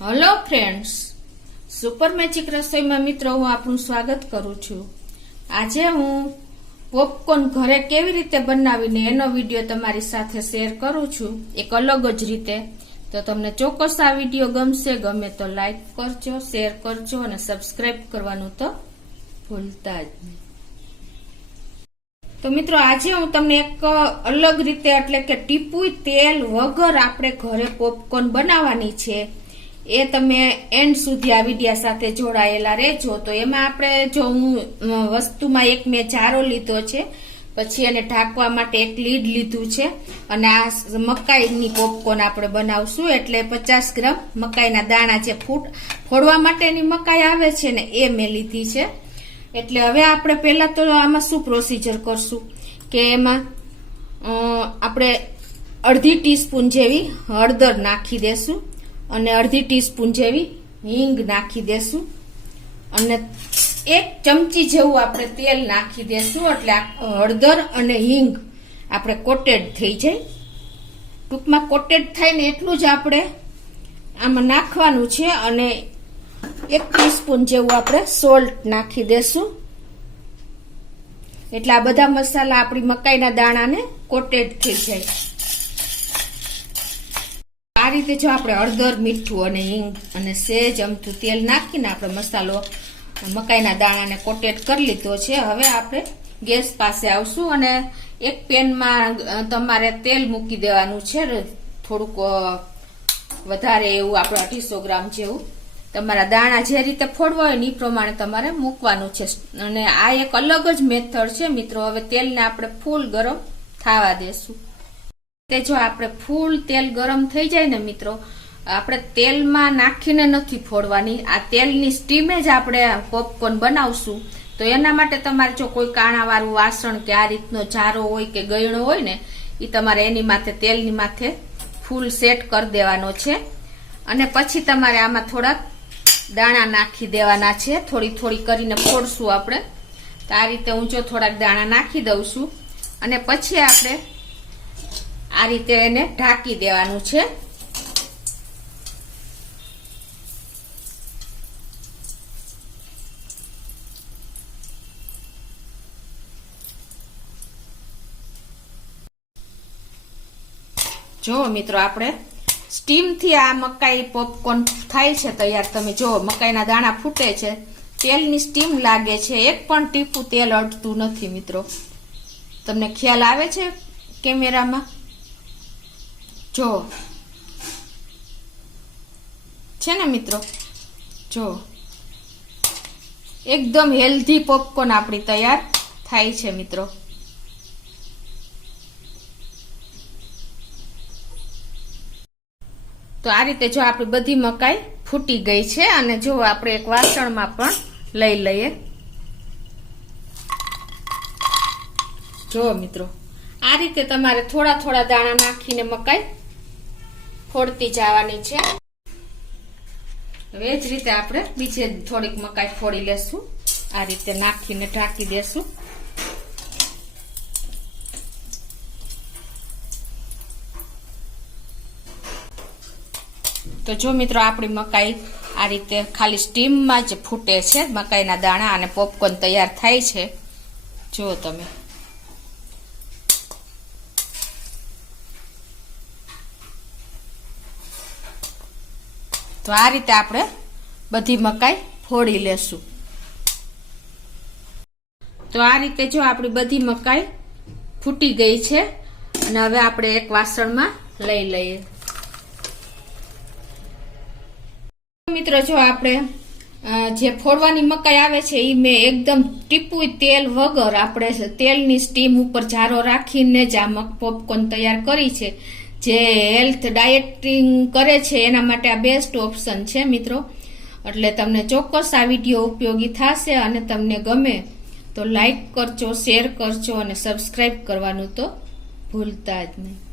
Hello friends, super magic રસોઈમાં મિત્રો હું આપનું સ્વાગત કરું છું। આજે હું પોપકોર્ન ઘરે કેવી રીતે બનાવીને એનો વિડીયો તમારી સાથે શેર કરું છું, એક અલગ જ રીતે। તો તમને ચોક્કસ આ વિડીયો ગમશે, ગમે તો લાઈક કરજો, શેર કરજો અને સબસ્ક્રાઇબ કરવાનું તો ભૂલતા જ નહીં। તો મિત્રો આજે હું તમને એક અલગ રીતે એટલે કે ટીપું તેલ વગર આપણે ઘરે પોપકોર્ન બનાવવાની છે, એ તમે એન્ડ સુધી આ વિડિયા સાથે જોડાયેલા રહેજો। તો એમાં આપણે જો હું વસ્તુમાં એક મેં જારો લીધો છે, પછી એને ઢાંકવા માટે એક લીડ લીધું છે અને આ મકાઈની પોપકોર્ન આપણે બનાવશું, એટલે 50 ગ્રામ મકાઈના દાણા જે ફોડવા માટેની મકાઈ આવે છે ને એ મેં લીધી છે। એટલે હવે આપણે પહેલા તો આમાં શું પ્રોસીજર કરશું કે એમાં આપણે અડધી ટીસ્પૂન જેવી હળદર નાખી દેશું અને અડધી ટીસ્પૂન જેવી હિંગ નાખી દેશું અને 1 ચમચી જેવું આપણે તેલ નાખી દેશું, એટલે હળદર અને હિંગ આપણે કોટેડ થઈ જાય। ટૂંકમાં કોટેડ થાય ને એટલું જ આપણે આમાં નાખવાનું છે અને 1 ટીસ્પૂન જેવું આપણે સોલ્ટ નાખી દેશું, એટલે આ બધા મસાલા આપણી મકાઈના દાણાને કોટેડ થઈ જાય। આ રીતે જો આપણે હળદર, મીઠું અને હિંગ અને સેજ અમથું તેલ નાખીને આપણે મસાલો મકાઈના દાણાને કોટેડ કરી લીધો છે। હવે આપણે ગેસ પાસે આવશું અને એક પેનમાં તમારે તેલ મૂકી દેવાનું છે, થોડુંક વધારે એવું, આપણે 250 ગ્રામ જેવું। તમારા દાણા જે રીતે ફોડવા હોય ને એ પ્રમાણે તમારે મૂકવાનું છે અને આ એક અલગ જ મેથડ છે મિત્રો। હવે તેલને આપણે ફૂલ ગરમ થવા દેશું। તે જો આપણે ફૂલ તેલ ગરમ થઈ જાય ને મિત્રો, આપણે તેલમાં નાખીને નથી ફોડવાની, આ તેલની સ્ટીમે જ આપણે પોપકોર્ન બનાવશું। તો એના માટે તમારે જો કોઈ કાણાવાળું વાસણ કે આ રીતનો જારો હોય કે ગયણો હોય ને, એ તમારે એની માથે તેલની માથે ફૂલ સેટ કરી દેવાનો છે અને પછી તમારે આમાં થોડાક દાણા નાખી દેવાના છે, થોડી થોડી કરીને ફોડશું આપણે। તો આ રીતે હું જો થોડાક દાણા નાખી દઉં છું અને પછી આપણે આ રીતે એને ઢાંકી દેવાનું છે। જો મિત્રો આપણે સ્ટીમ થી આ મકાઈ પોપકોર્ન થાય છે તૈયાર। તમે જો મકાઈના દાણા ફૂટે છે, તેલની સ્ટીમ લાગે છે, એક પણ ટીપું તેલ અડતું નથી મિત્રો। તમને ખ્યાલ આવે છે કેમેરામાં? જો છે ને મિત્રો, જો એકદમ હેલ્ધી પોપકોર્ન આપણી તૈયાર થાય છે મિત્રો। તો આ રીતે જો આપણી બધી મકાઈ ફૂટી ગઈ છે અને જો આપણે એક વાસણમાં પણ લઈ લઈએ। જો મિત્રો આ રીતે તમારે થોડા થોડા દાણા નાખીને મકાઈ ફોડતી જવાની છે। હવે જ રીતે આપણે બીજે થોડીક મકાઈ ફોડી લેશું, આ રીતે નાખીને ઢાંકી દેશું। તો જો મિત્રો આપણી મકાઈ આ રીતે ખાલી સ્ટીમમાં જ ફૂટે છે, મકાઈના દાણા અને પોપકોર્ન તૈયાર થાય છે। જો તમે તો આ રીતે આપણે બધી મકાઈ ફોડી લેશું। તો આ રીતે જો આપણી બધી મકાઈ ફૂટી ગઈ છે અને હવે આપણે એક વાસણમાં લઈ લઈએ। મિત્રો જો આપણે જે ફોડવાની મકાઈ આવે છે એ મેં એકદમ ટીપું તેલ વગર આપણે તેલની સ્ટીમ ઉપર જારો રાખીને જ આ પોપકોર્ન તૈયાર કરી છે। જે હેલ્થ ડાયટિંગ કરે છે એના માટે આ બેસ્ટ ઓપ્શન છે મિત્રો। એટલે તમને ચોક્કસ આ વિડીયો ઉપયોગી થશે અને તમને ગમે તો લાઈક કરજો, શેર કરજો અને સબસ્ક્રાઇબ કરવાનું તો ભૂલતા જ નહીં।